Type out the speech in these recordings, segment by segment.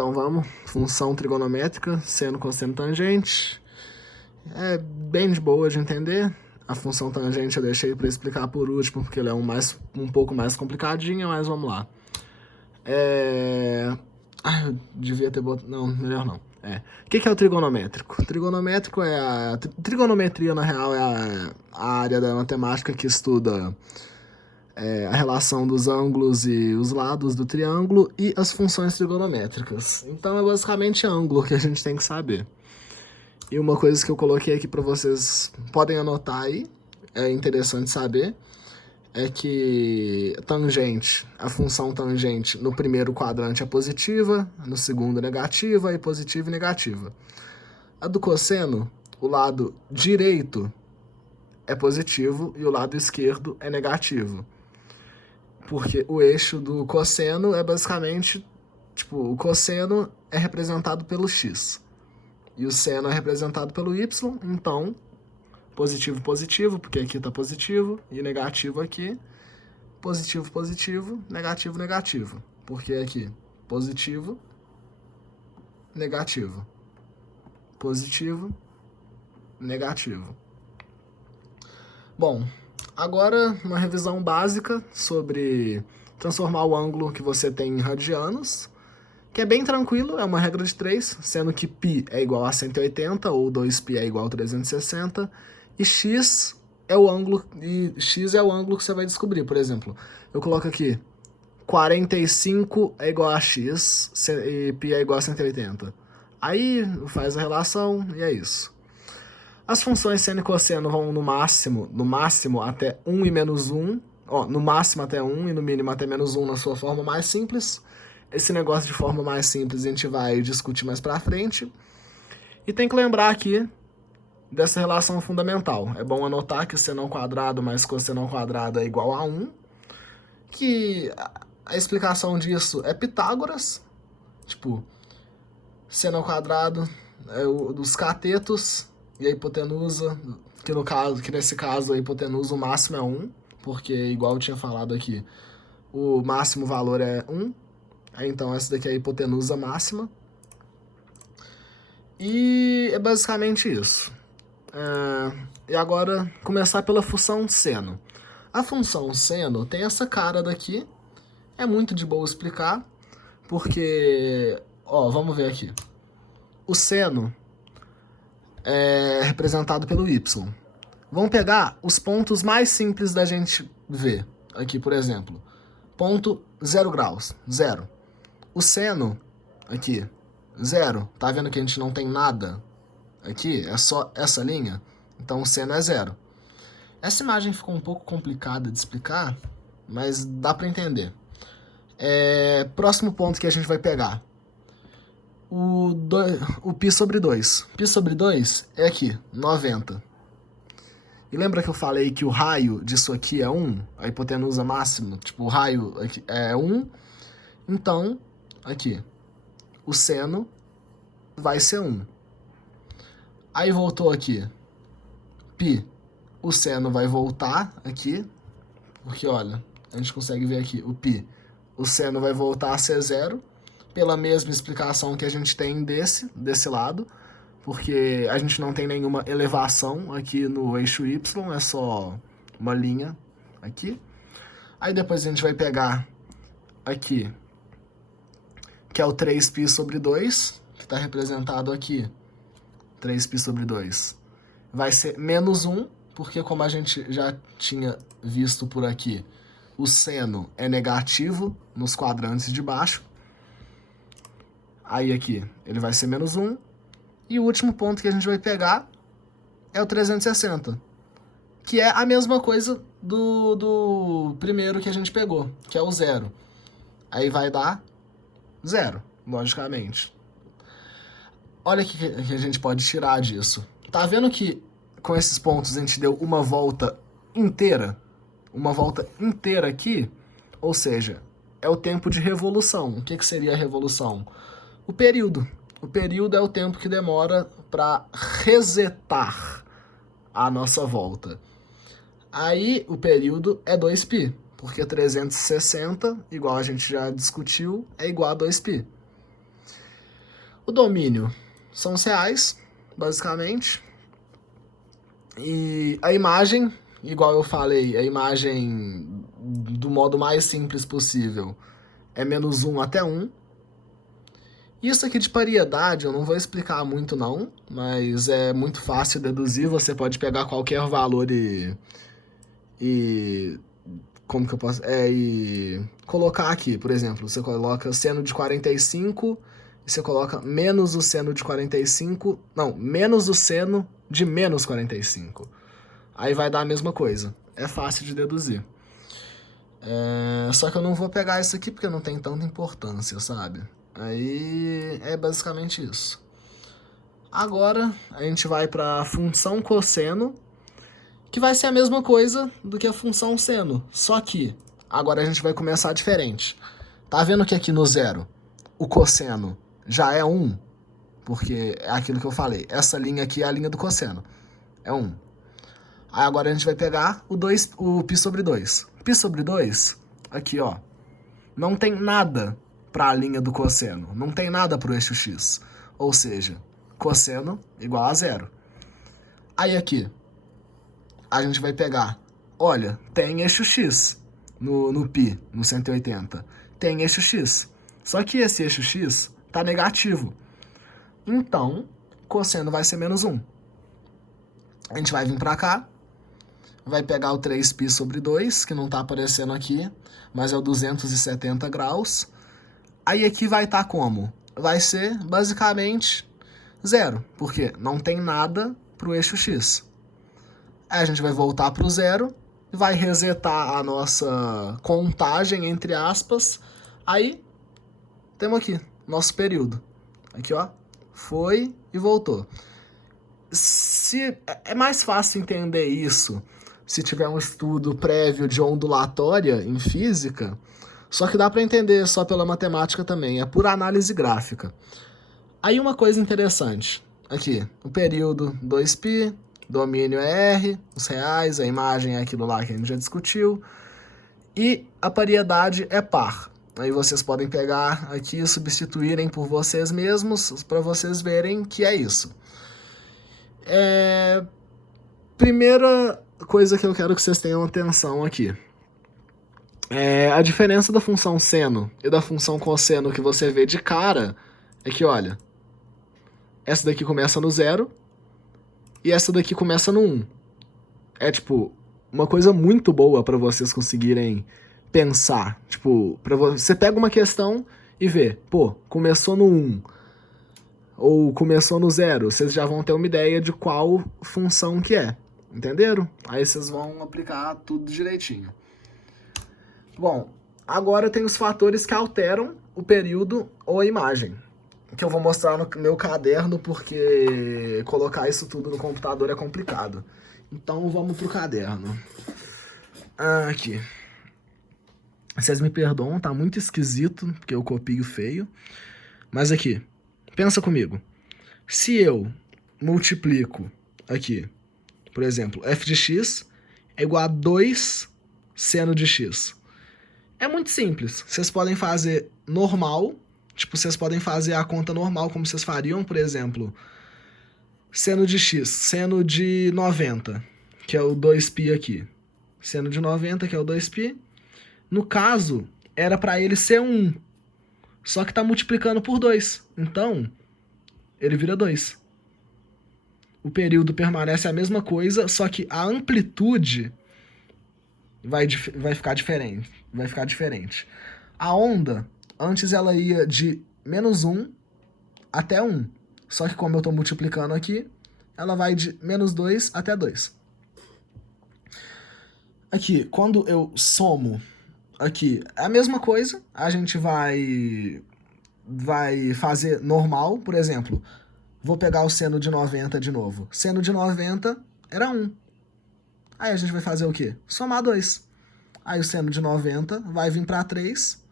Então vamos, função trigonométrica, seno, cosseno, tangente. É bem de boa de entender. A função tangente eu deixei para explicar por último, porque ele é um pouco mais complicadinho, mas vamos lá. Eu devia ter botado... Não, melhor não. O que é o trigonométrico? Trigonométrico é a... Trigonometria, na real, é a área da matemática que estuda a relação dos ângulos e os lados do triângulo e as funções trigonométricas. Então é basicamente ângulo que a gente tem que saber. E uma coisa que eu coloquei aqui para vocês podem anotar aí, é interessante saber, é que tangente, a função tangente no primeiro quadrante é positiva, no segundo é negativa, e positiva e negativa. A do cosseno, o lado direito é positivo e o lado esquerdo é negativo. Porque o eixo do cosseno é basicamente, o cosseno é representado pelo x. E o seno é representado pelo y, então, positivo, positivo, porque aqui tá positivo, e negativo aqui, positivo, positivo, negativo, negativo. Porque aqui, positivo, negativo, positivo, negativo. Bom, agora uma revisão básica sobre transformar o ângulo que você tem em radianos, que é bem tranquilo, é uma regra de 3, sendo que π é igual a 180, ou 2π é igual a 360, e x é o ângulo que você vai descobrir. Por exemplo, eu coloco aqui 45 é igual a x e π é igual a 180. Aí faz a relação e é isso. As funções seno e cosseno vão no máximo até 1 e menos 1, no máximo até 1 e no mínimo até menos 1 na sua forma mais simples. Esse negócio de forma mais simples a gente vai discutir mais pra frente. E tem que lembrar aqui dessa relação fundamental. É bom anotar que seno ao quadrado mais cosseno ao quadrado é igual a 1. Que a explicação disso é Pitágoras. Seno ao quadrado é dos catetos e a hipotenusa, que nesse caso a hipotenusa o máximo é 1, porque igual eu tinha falado aqui, o máximo valor é 1. Então essa daqui é a hipotenusa máxima. E é basicamente isso. E agora, começar pela função seno. A função seno tem essa cara daqui. É muito de boa explicar, porque... vamos ver aqui. O seno é representado pelo y. Vamos pegar os pontos mais simples da gente ver. Aqui, por exemplo. Ponto 0 graus. 0. O seno, aqui, 0. Tá vendo que a gente não tem nada aqui? É só essa linha. Então o seno é 0. Essa imagem ficou um pouco complicada de explicar, mas dá pra entender. Próximo ponto que a gente vai pegar. O π sobre 2. Π sobre 2 é aqui, 90. E lembra que eu falei que o raio disso aqui é 1? A hipotenusa máxima, o raio aqui é 1. Então, aqui, o seno vai ser 1. Aí voltou aqui, π, o seno vai voltar aqui, porque olha, a gente consegue ver aqui, o π, o seno vai voltar a ser 0, pela mesma explicação que a gente tem desse lado, porque a gente não tem nenhuma elevação aqui no eixo y, é só uma linha aqui. Aí depois a gente vai pegar aqui, que é o 3π sobre 2, que está representado aqui, 3π sobre 2. Vai ser menos 1, porque como a gente já tinha visto por aqui, o seno é negativo nos quadrantes de baixo. Aí aqui, ele vai ser menos 1. E o último ponto que a gente vai pegar é o 360, que é a mesma coisa do primeiro que a gente pegou, que é o 0. Aí vai dar 0, logicamente. Olha o que a gente pode tirar disso. Tá vendo que com esses pontos a gente deu uma volta inteira? Uma volta inteira aqui? Ou seja, é o tempo de revolução. O que seria a revolução? O período. O período é o tempo que demora para resetar a nossa volta. Aí o período é 2π, porque 360, igual a gente já discutiu, é igual a 2π. O domínio são os reais, basicamente. E a imagem, igual eu falei, a imagem do modo mais simples possível é -1 até 1. Isso aqui de paridade eu não vou explicar muito não, mas é muito fácil deduzir, você pode pegar qualquer valor e como que eu posso... e colocar aqui, por exemplo, você coloca seno de 45 e você coloca menos o seno de 45, não, menos o seno de menos 45. Aí vai dar a mesma coisa, é fácil de deduzir. Só que eu não vou pegar isso aqui porque não tem tanta importância, sabe? Aí é basicamente isso. Agora a gente vai para a função cosseno, que vai ser a mesma coisa do que a função seno, só que agora a gente vai começar diferente. Tá vendo que aqui no zero o cosseno já é 1? Porque é aquilo que eu falei, essa linha aqui é a linha do cosseno, é 1. Aí agora a gente vai pegar o π sobre 2. Π sobre 2, aqui ó, não tem nada para a linha do cosseno, não tem nada para o eixo x. Ou seja, cosseno igual a 0. Aí aqui, a gente vai pegar, olha, tem eixo x no π, no 180. Tem eixo x. Só que esse eixo x tá negativo. Então, cosseno vai ser -1. A gente vai vir para cá, vai pegar o 3π sobre 2, que não tá aparecendo aqui, mas é o 270 graus. Aí aqui vai estar como? Vai ser basicamente 0, porque não tem nada pro eixo x. Aí a gente vai voltar pro 0, vai resetar a nossa contagem, entre aspas. Aí, temos aqui, nosso período. Aqui, ó, foi e voltou. É mais fácil entender isso se tiver um estudo prévio de ondulatória em física, só que dá para entender só pela matemática também, é por análise gráfica. Aí uma coisa interessante, aqui, o período 2π, domínio é R, os reais, a imagem é aquilo lá que a gente já discutiu, e a paridade é par. Aí vocês podem pegar aqui e substituírem por vocês mesmos para vocês verem que é isso. Primeira coisa que eu quero que vocês tenham atenção aqui. A diferença da função seno e da função cosseno que você vê de cara é que, olha, essa daqui começa no 0 e essa daqui começa no 1. É, tipo, uma coisa muito boa para vocês conseguirem pensar. Tipo, você pega uma questão e vê, pô, começou no 1 ou começou no 0, vocês já vão ter uma ideia de qual função que é. Entenderam? Aí vocês vão aplicar tudo direitinho. Bom, agora tem os fatores que alteram o período ou a imagem, que eu vou mostrar no meu caderno, porque colocar isso tudo no computador é complicado. Então vamos pro caderno. Aqui. Vocês me perdoam, tá muito esquisito, porque eu copio feio. Mas aqui, pensa comigo. Se eu multiplico aqui, por exemplo, f de x é igual a 2 seno de x. É muito simples. Vocês podem fazer normal, tipo, vocês podem fazer a conta normal como vocês fariam, por exemplo, seno de x, seno de 90, que é o 2π aqui. Seno de 90, que é o 2π. No caso, era para ele ser 1, só que tá multiplicando por 2. Então, ele vira 2. O período permanece a mesma coisa, só que a amplitude vai ficar diferente. A onda, antes ela ia de -1 até 1. Só que como eu estou multiplicando aqui, ela vai de -2 até 2. Aqui, quando eu somo aqui, é a mesma coisa. A gente vai fazer normal, por exemplo. Vou pegar o seno de 90 de novo. Seno de 90 era 1. Aí a gente vai fazer o quê? Somar 2. Aí o seno de 90 vai vir para 3.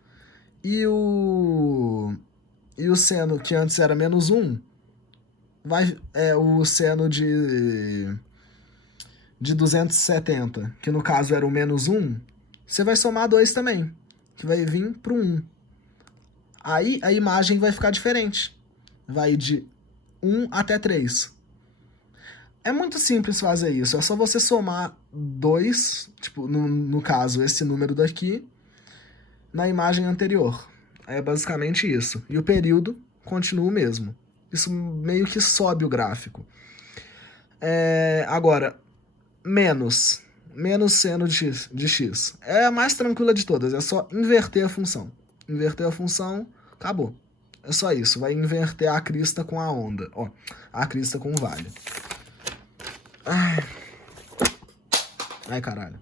E o seno que antes era -1, o seno de 270, que no caso era o -1, você vai somar 2 também, que vai vir para o 1. Aí a imagem vai ficar diferente. vai de 1 até 3. É muito simples fazer isso, é só você somar 2, tipo, no caso, esse número daqui, na imagem anterior. É basicamente isso. E o período continua o mesmo. Isso meio que sobe o gráfico. Agora, menos seno de x. É a mais tranquila de todas, é só inverter a função. Inverter a função, acabou. É só isso, vai inverter a crista com a onda. Ó, a crista com o vale. Ai, caralho.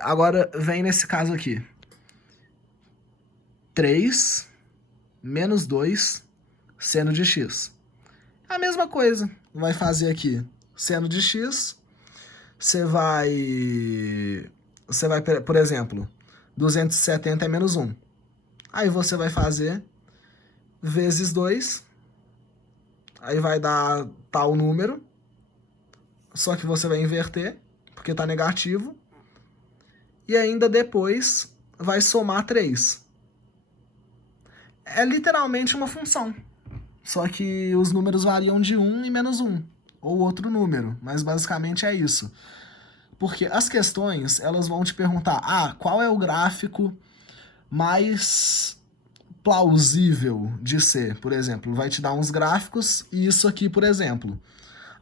Agora vem nesse caso aqui. 3 menos 2 seno de x. A mesma coisa. Vai fazer aqui seno de x. Você vai, por exemplo, 270 é menos 1. Aí você vai fazer vezes 2. Aí vai dar tal número. Só que você vai inverter, porque está negativo. E ainda depois vai somar 3. É literalmente uma função. Só que os números variam de 1 e menos 1. Ou outro número. Mas basicamente é isso. Porque as questões, elas vão te perguntar, qual é o gráfico mais plausível de ser, por exemplo. Vai te dar uns gráficos e isso aqui, por exemplo.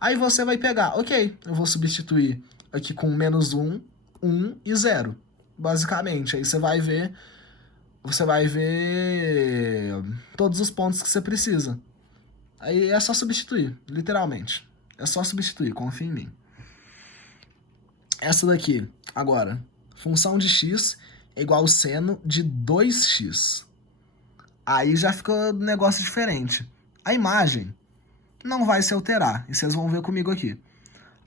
Aí você vai pegar, ok, eu vou substituir aqui com menos 1, 1 e 0. Basicamente, aí você vai ver todos os pontos que você precisa. Aí é só substituir, literalmente. É só substituir, confia em mim. Essa daqui, agora, função de x é igual ao seno de 2x. Aí já fica um negócio diferente. A imagem não vai se alterar, e vocês vão ver comigo aqui.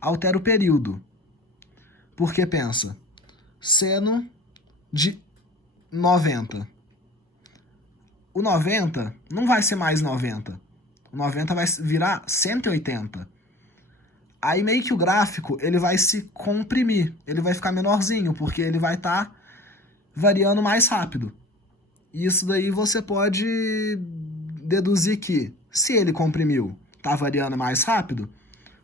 Altera o período. Porque pensa, seno de 90. O 90 não vai ser mais 90. O 90 vai virar 180. Aí meio que o gráfico ele vai se comprimir, ele vai ficar menorzinho, porque ele vai estar variando mais rápido. E isso daí você pode deduzir que, se ele comprimiu, está variando mais rápido,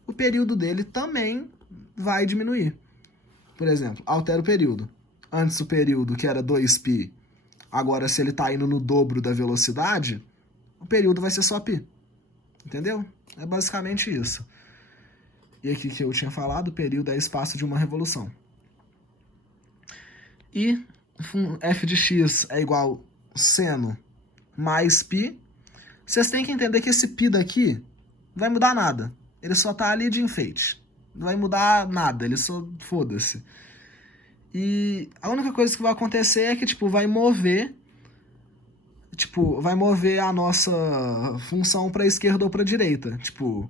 o período dele também vai diminuir. Por exemplo, altera o período. Antes o período, que era 2π, agora se ele está indo no dobro da velocidade, o período vai ser só π. Entendeu? É basicamente isso. E aqui que eu tinha falado, o período é espaço de uma revolução. E f de x é igual seno mais π. Vocês têm que entender que esse π daqui não vai mudar nada. Ele só tá ali de enfeite. Não vai mudar nada, ele só foda-se. E a única coisa que vai acontecer é que, tipo, vai mover a nossa função para esquerda ou para direita. Tipo,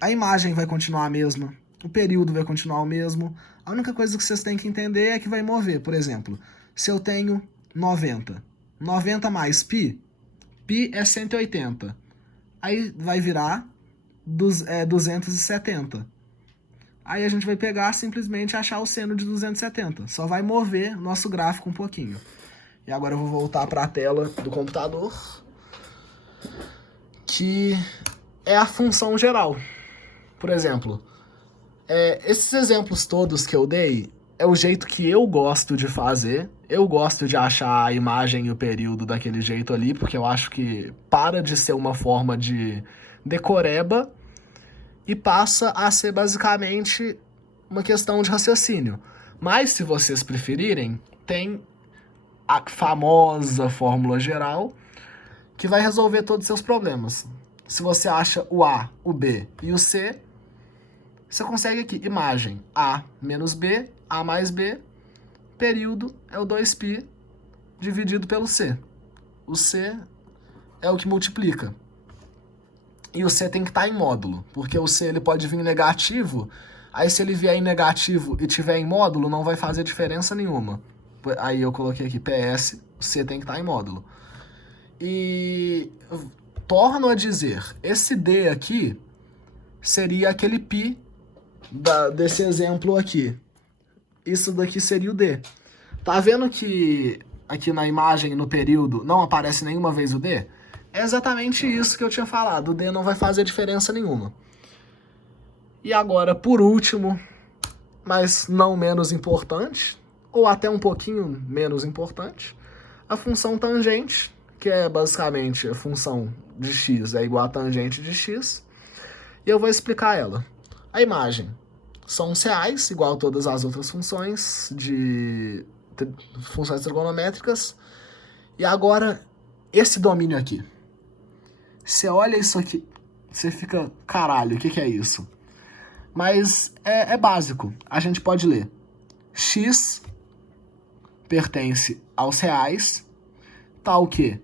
a imagem vai continuar a mesma, o período vai continuar o mesmo. A única coisa que vocês têm que entender é que vai mover. Por exemplo, se eu tenho 90 mais π, π é 180. Aí vai virar 270. Aí a gente vai pegar simplesmente e achar o seno de 270. Só vai mover o nosso gráfico um pouquinho. E agora eu vou voltar para a tela do computador, que é a função geral. Por exemplo, esses exemplos todos que eu dei é o jeito que eu gosto de fazer. Eu gosto de achar a imagem e o período daquele jeito ali, porque eu acho que para de ser uma forma de decoreba e passa a ser basicamente uma questão de raciocínio. Mas, se vocês preferirem, tem a famosa fórmula geral que vai resolver todos os seus problemas. Se você acha o A, o B e o C, você consegue aqui, imagem, A menos B, A mais B, período é o 2π dividido pelo C. O C é o que multiplica. E o C tem que estar em módulo, porque o C ele pode vir negativo, aí se ele vier em negativo e tiver em módulo, não vai fazer diferença nenhuma. Aí eu coloquei aqui PS, o C tem que estar em módulo. E torno a dizer, esse D aqui seria aquele π desse exemplo aqui. Isso daqui seria o D. Tá vendo que aqui na imagem, no período, não aparece nenhuma vez o D? É exatamente isso que eu tinha falado, o D não vai fazer diferença nenhuma. E agora, por último, mas não menos importante, ou até um pouquinho menos importante, a função tangente, que é basicamente a função de x é igual a tangente de x, e eu vou explicar ela. A imagem são os reais, igual a todas as outras funções de funções trigonométricas, e agora esse domínio aqui. Você olha isso aqui, você fica, caralho, o que é isso? Mas é básico, a gente pode ler. X pertence aos reais, tal que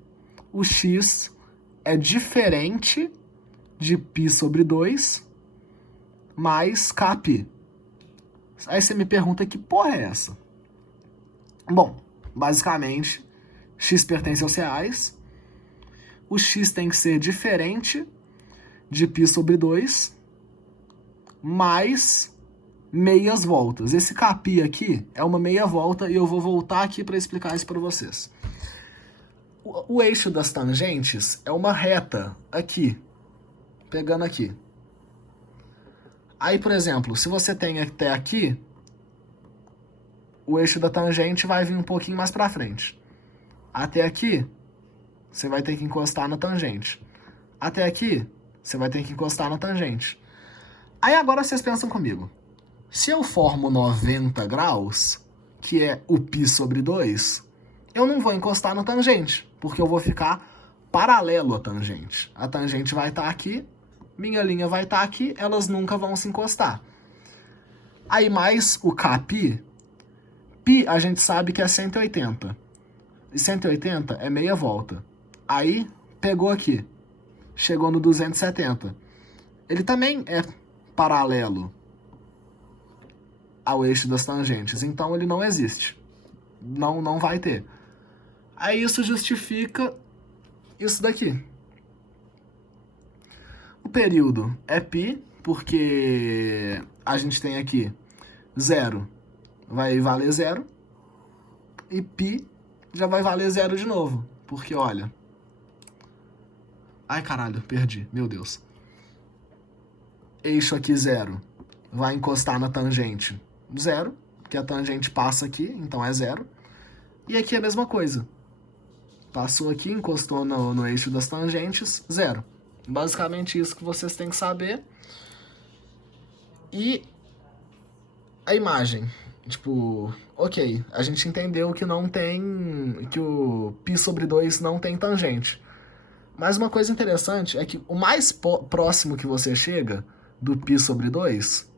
o x é diferente de π sobre 2 mais kπ. Aí você me pergunta, que porra é essa? Bom, basicamente, x pertence aos reais, o x tem que ser diferente de π sobre 2 mais meias voltas. Esse kπ aqui é uma meia volta e eu vou voltar aqui para explicar isso para vocês. O eixo das tangentes é uma reta aqui, pegando aqui. Aí, por exemplo, se você tem até aqui, o eixo da tangente vai vir um pouquinho mais para frente. Até aqui, você vai ter que encostar na tangente. Até aqui, você vai ter que encostar na tangente. Aí agora vocês pensam comigo. Se eu formo 90 graus, que é o π sobre 2, eu não vou encostar na tangente, porque eu vou ficar paralelo à tangente. A tangente vai estar aqui, minha linha vai estar aqui, elas nunca vão se encostar. Aí mais o kπ, π a gente sabe que é 180. E 180 é meia volta. Aí pegou aqui, chegou no 270. Ele também é paralelo ao eixo das tangentes, então ele não existe. Não vai ter. Aí isso justifica isso daqui. O período é π, porque a gente tem aqui 0 vai valer 0, e π já vai valer 0 de novo, porque olha... Ai, caralho, perdi, meu Deus. Eixo aqui 0 vai encostar na tangente 0, porque a tangente passa aqui, então é 0. E aqui é a mesma coisa. Passou aqui, encostou no eixo das tangentes, 0. Basicamente isso que vocês têm que saber. E a imagem, tipo, ok, a gente entendeu que não tem, que o π sobre 2 não tem tangente. Mas uma coisa interessante é que o mais próximo que você chega do π sobre 2,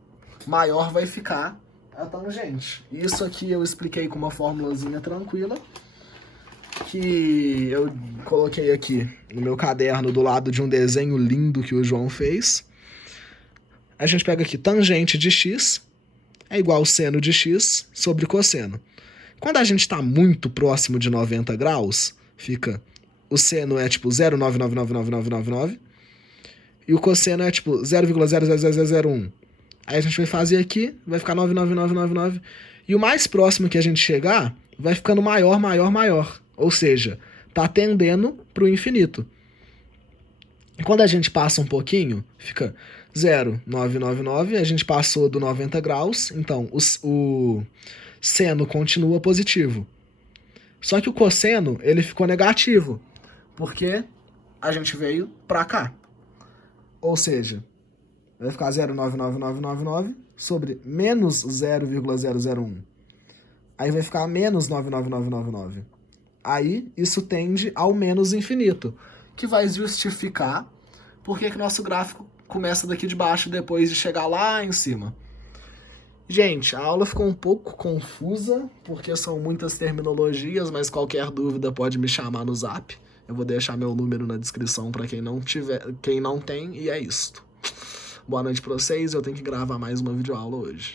maior vai ficar a tangente. Isso aqui eu expliquei com uma formulazinha tranquila, que eu coloquei aqui no meu caderno do lado de um desenho lindo que o João fez. A gente pega aqui tangente de x é igual seno de x sobre cosseno. Quando a gente está muito próximo de 90 graus, fica... O seno é tipo 0,9999999 e o cosseno é tipo 0,00001. Aí a gente vai fazer aqui, vai ficar 99999. E o mais próximo que a gente chegar, vai ficando maior, maior, maior. Ou seja, tá tendendo para o infinito. E quando a gente passa um pouquinho, fica 0,999. A gente passou do 90 graus, então o seno continua positivo. Só que o cosseno, ele ficou negativo, porque a gente veio pra cá. Ou seja, vai ficar 0,99999 sobre menos 0,001. Aí vai ficar menos 99999. Aí isso tende ao menos infinito, que vai justificar por que nosso gráfico começa daqui de baixo depois de chegar lá em cima. Gente, a aula ficou um pouco confusa, porque são muitas terminologias, mas qualquer dúvida pode me chamar no Zap. Eu vou deixar meu número na descrição para quem não tem, e é isto. Boa noite para vocês, eu tenho que gravar mais uma videoaula hoje.